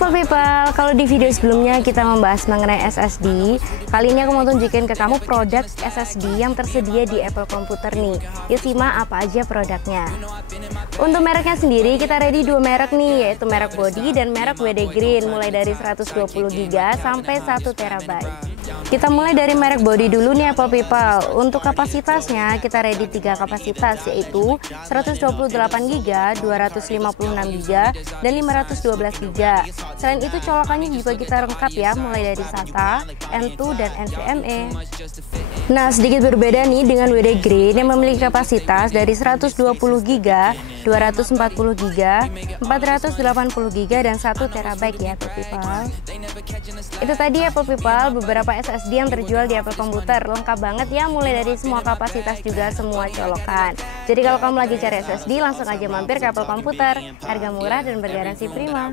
Apple People, kalau di video sebelumnya kita membahas mengenai SSD, kali ini aku mau tunjukin ke kamu produk SSD yang tersedia di Apple Computer nih. Yuk simak apa aja produknya. Untuk mereknya sendiri kita ready dua merek nih, yaitu merek Body dan merek WD Green, mulai dari 120GB sampai 1TB. Kita mulai dari merek Body dulu nih Apple People. Untuk kapasitasnya kita ready 3 kapasitas, yaitu 128GB, 256GB, dan 512GB. Selain itu colokannya juga kita lengkap ya, mulai dari SATA, N2, dan NVMe. Nah, sedikit berbeda nih dengan WD Green yang memiliki kapasitas dari 120GB, 240GB, 480GB, dan 1TB ya Apple People. Itu tadi Apple People beberapa SSD yang terjual di Apple Computer. Lengkap banget ya, mulai dari semua kapasitas juga semua colokan. Jadi kalau kamu lagi cari SSD, langsung aja mampir ke Apple Computer. Harga murah dan bergaransi prima.